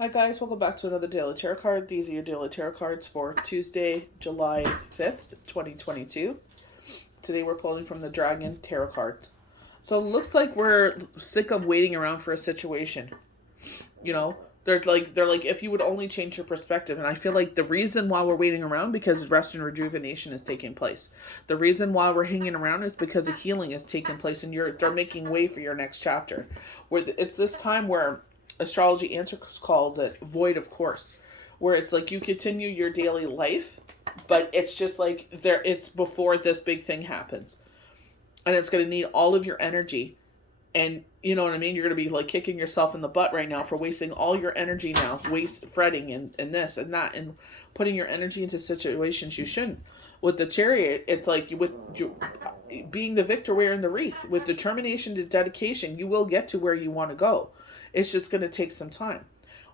Hi guys, welcome back to another Daily Tarot card. These are your Daily Tarot cards for Tuesday, July 5th, 2022. Today we're pulling from the Dragon Tarot cards. So it looks like we're sick of waiting around for a situation. You know, they're like if you would only change your perspective. And I feel like the reason why we're waiting around because rest and rejuvenation is taking place. The reason why we're hanging around is because a healing is taking place and they're making way for your next chapter. It's this time where astrology answer calls it void of course, where it's like you continue your daily life, but it's just like it's before this big thing happens, and it's going to need all of your energy. And you know what I mean, you're going to be like kicking yourself in the butt right now for wasting all your energy now, fretting and this and that, and putting your energy into situations you shouldn't. With the Chariot, it's like with you being the victor wearing the wreath. With determination and dedication, you will get to where you want to go. It's just going to take some time.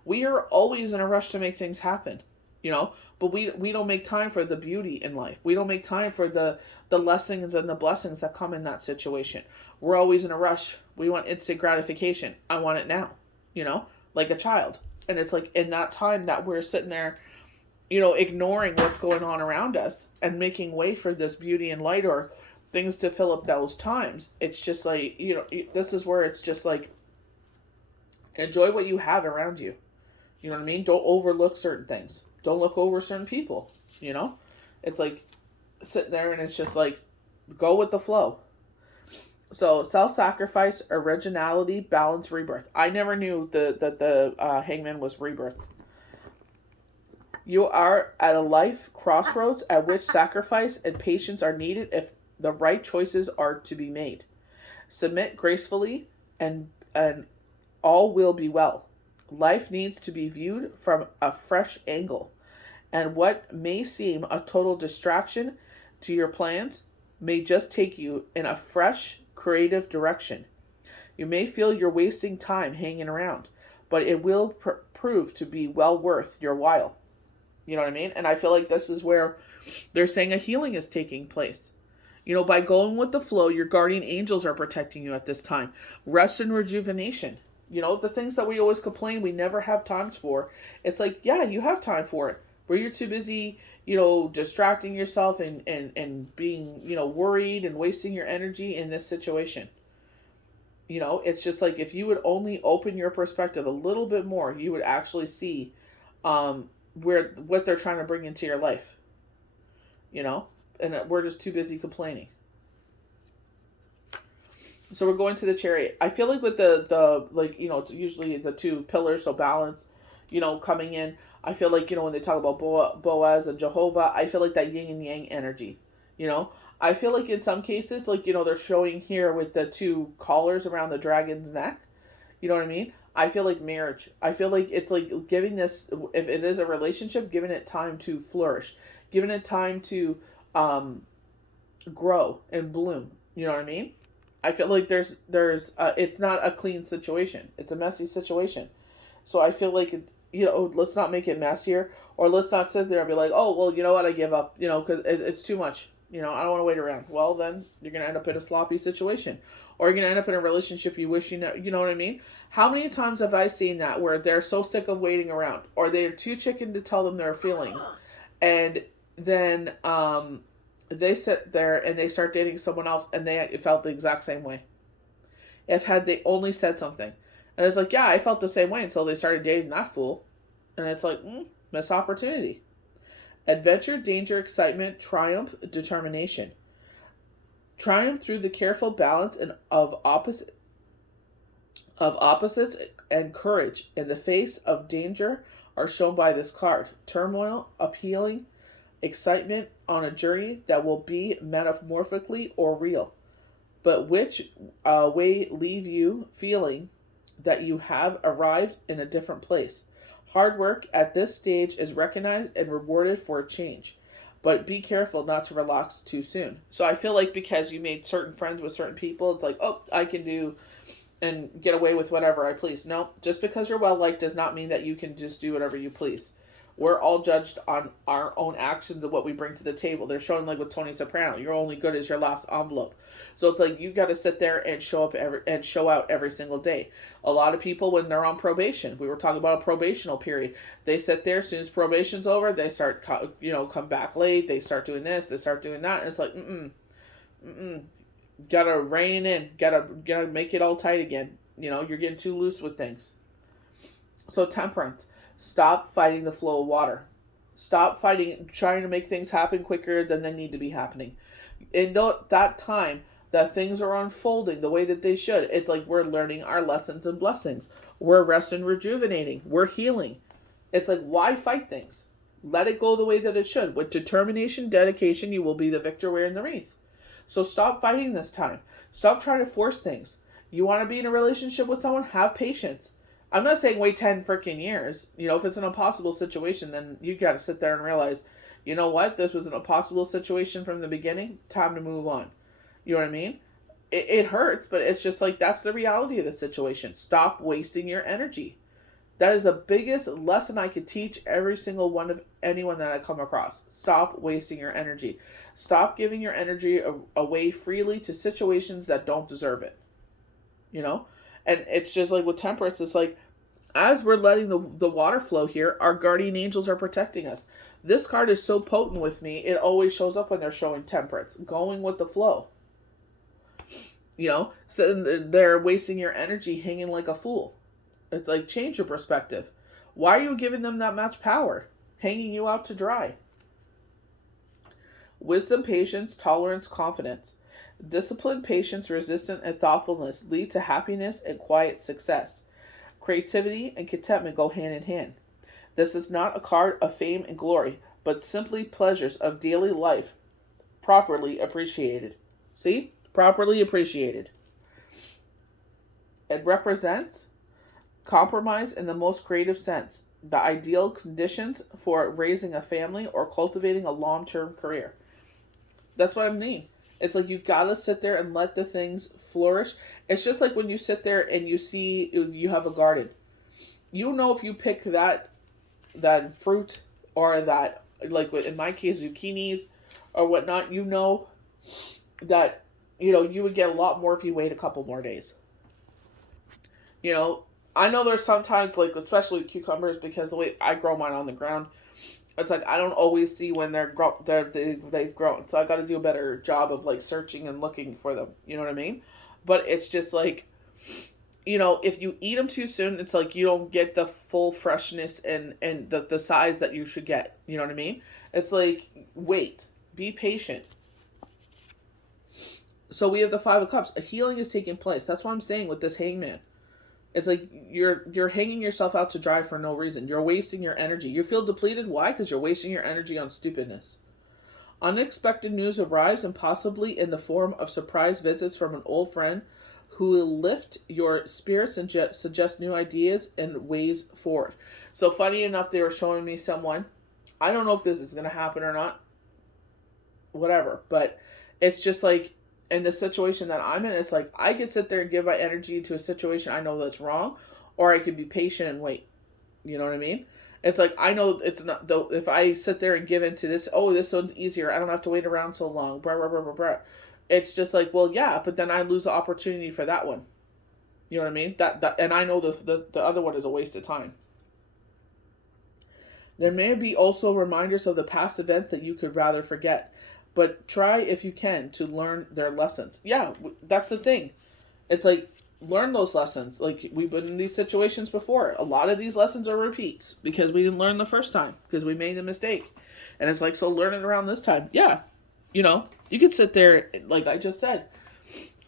We are always in a rush to make things happen, but we don't make time for the beauty in life. We don't make time for the lessons and the blessings that come in that situation. We're always in a rush. We want instant gratification. I want it now, like a child. And it's like in that time that we're sitting there, ignoring what's going on around us and making way for this beauty and light or things to fill up those times. It's just like, this is where it's just like, enjoy what you have around you. You know what I mean? Don't overlook certain things. Don't look over certain people. It's like sitting there and it's just like, go with the flow. So self-sacrifice, originality, balance, rebirth. I never knew that the hangman was rebirth. You are at a life crossroads at which sacrifice and patience are needed if the right choices are to be made. Submit gracefully and all will be well. Life needs to be viewed from a fresh angle, and what may seem a total distraction to your plans may just take you in a fresh, creative direction. You may feel you're wasting time hanging around, but it will prove to be well worth your while. You know what I mean? And I feel like this is where they're saying a healing is taking place. By going with the flow, your guardian angels are protecting you at this time. Rest and rejuvenation. The things that we always complain we never have time for. It's like, yeah, you have time for it. But you're too busy, distracting yourself and being, worried and wasting your energy in this situation. It's just like if you would only open your perspective a little bit more, you would actually see what they're trying to bring into your life. And we're just too busy complaining. So we're going to the Chariot. I feel like with the it's usually the two pillars, so balance, coming in. I feel like, when they talk about Boaz and Jehovah, I feel like that yin and yang energy, I feel like in some cases, like, they're showing here with the two collars around the dragon's neck. You know what I mean? I feel like marriage. I feel like it's like giving this, if it is a relationship, giving it time to flourish, giving it time to grow and bloom. You know what I mean? I feel like there's it's not a clean situation. It's a messy situation. So I feel like, let's not make it messier, or let's not sit there and be like, oh, well, you know what, I give up, because it's too much. I don't want to wait around. Well, then you're going to end up in a sloppy situation, or you're going to end up in a relationship you wish you know what I mean? How many times have I seen that where they're so sick of waiting around, or they're too chicken to tell them their feelings, and then they sit there and they start dating someone else and they felt the exact same way. If had they only said something. And it's like, yeah, I felt the same way until they started dating that fool. And it's like, missed opportunity. Adventure, danger, excitement, triumph, determination. Triumph through the careful balance of opposites and courage in the face of danger are shown by this card. Turmoil, appealing, excitement on a journey that will be metamorphically or real, but which way leave you feeling that you have arrived in a different place. Hard work at this stage is recognized and rewarded for a change, but be careful not to relax too soon. So I feel like because you made certain friends with certain people, it's like, oh, I can do and get away with whatever I please. No, just because you're well liked does not mean that you can just do whatever you please. We're all judged on our own actions and what we bring to the table. They're showing like with Tony Soprano, you're only good as your last envelope. So it's like you got to sit there and show out every single day. A lot of people when they're on probation, we were talking about a probational period. They sit there as soon as probation's over, they start come back late. They start doing this, they start doing that. And it's like gotta rein it in. Gotta make it all tight again. You're getting too loose with things. So temperance. Stop fighting the flow of water. Stop trying to make things happen quicker than they need to be happening. In that time that things are unfolding the way that they should, it's like we're learning our lessons and blessings. We're resting, rejuvenating. We're healing. It's like, why fight things? Let it go the way that it should. With determination, dedication, you will be the victor wearing the wreath. So stop fighting this time. Stop trying to force things. You want to be in a relationship with someone? Have patience. I'm not saying wait 10 freaking years. If it's an impossible situation, then you got to sit there and realize, you know what? This was an impossible situation from the beginning. Time to move on. You know what I mean? It hurts, but it's just like, that's the reality of the situation. Stop wasting your energy. That is the biggest lesson I could teach every single one of anyone that I come across. Stop wasting your energy. Stop giving your energy away freely to situations that don't deserve it. And it's just like with temperance, it's like, as we're letting the water flow here, our guardian angels are protecting us. This card is so potent with me, it always shows up when they're showing temperance, going with the flow. So they're wasting your energy hanging like a fool. It's like, change your perspective. Why are you giving them that much power? Hanging you out to dry. Wisdom, patience, tolerance, confidence. Discipline, patience, resistance, and thoughtfulness lead to happiness and quiet success. Creativity and contentment go hand in hand. This is not a card of fame and glory, but simply pleasures of daily life, properly appreciated. See? Properly appreciated. It represents compromise in the most creative sense, the ideal conditions for raising a family or cultivating a long-term career. That's what I mean. It's like you gotta sit there and let the things flourish. It's just like when you sit there and you see you have a garden. If you pick that fruit or that, like in my case, zucchinis or whatnot, that you would get a lot more if you wait a couple more days. I know there's sometimes, like especially cucumbers, because the way I grow mine on the ground, it's like I don't always see when they've grown. So I got to do a better job of like searching and looking for them. You know what I mean? But it's just like, if you eat them too soon, it's like you don't get the full freshness and the size that you should get. You know what I mean? It's like, wait, be patient. So we have the Five of Cups. A healing is taking place. That's what I'm saying with this Hangman. It's like you're hanging yourself out to dry for no reason. You're wasting your energy. You feel depleted. Why? Because you're wasting your energy on stupidness. Unexpected news arrives, and possibly in the form of surprise visits from an old friend who will lift your spirits and suggest new ideas and ways forward. So funny enough, they were showing me someone. I don't know if this is going to happen or not. Whatever. But it's just like, in the situation that I'm in, it's like I could sit there and give my energy to a situation I know that's wrong, or I could be patient and wait. You know what I mean? It's like, I know it's not, though, if I sit there and give into this, this one's easier, I don't have to wait around so long, blah, blah, blah, blah, blah. It's just like, well, yeah, but then I lose the opportunity for that one. You know what I mean? And I know the other one is a waste of time. There may be also reminders of the past events that you could rather forget. But try, if you can, to learn their lessons. Yeah, that's the thing. It's like, learn those lessons. Like, we've been in these situations before. A lot of these lessons are repeats because we didn't learn the first time because we made the mistake. And it's like, so learn it around this time. Yeah, you could sit there, like I just said.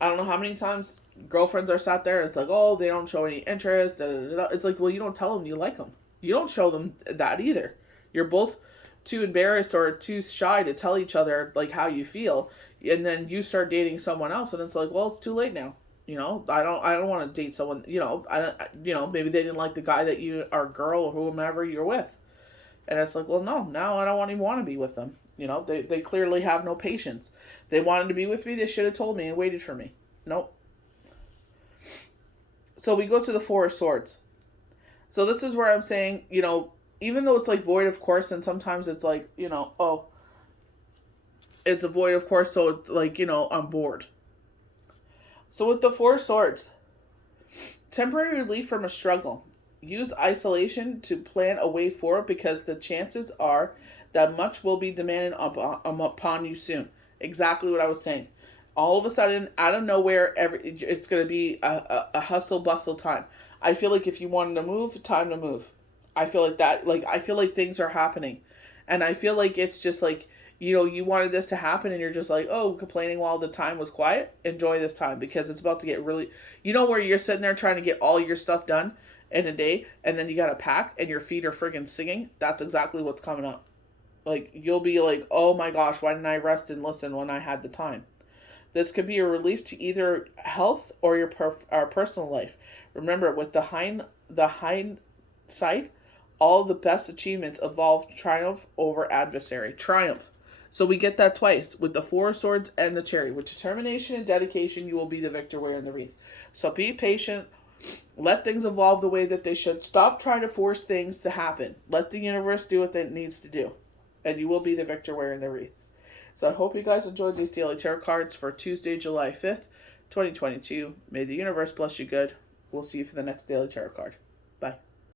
I don't know how many times girlfriends are sat there. It's like, they don't show any interest. Da, da, da, da. It's like, well, you don't tell them you like them. You don't show them that either. You're both too embarrassed or too shy to tell each other like how you feel, and then you start dating someone else, and it's like, well, it's too late now. I don't want to date someone. Maybe they didn't like the guy that you are, girl or whomever you're with, and it's like, well, no, now I don't even want to be with them. They clearly have no patience. They wanted to be with me. They should have told me and waited for me. Nope. So we go to the Four of Swords. So this is where I'm saying, even though it's like void of course, and sometimes it's like, oh, it's a void of course, so it's like, I'm bored. So with the Four of Swords, temporary relief from a struggle. Use isolation to plan a way forward because the chances are that much will be demanded upon you soon. Exactly what I was saying. All of a sudden, out of nowhere, it's going to be a hustle bustle time. I feel like if you wanted to move, time to move. I feel like that. Like, I feel like things are happening. And I feel like it's just like, you wanted this to happen and you're just like, oh, complaining while the time was quiet. Enjoy this time because it's about to get really, where you're sitting there trying to get all your stuff done in a day and then you got to pack and your feet are friggin' singing. That's exactly what's coming up. Like, you'll be like, oh my gosh, why didn't I rest and listen when I had the time? This could be a relief to either health or your personal life. Remember, with the hindsight, all the best achievements evolve triumph over adversary. Triumph. So we get that twice with the Four of Swords and the Chariot. With determination and dedication, you will be the victor wearing the wreath. So be patient. Let things evolve the way that they should. Stop trying to force things to happen. Let the universe do what it needs to do. And you will be the victor wearing the wreath. So I hope you guys enjoyed these daily tarot cards for Tuesday, July 5th, 2022. May the universe bless you good. We'll see you for the next daily tarot card.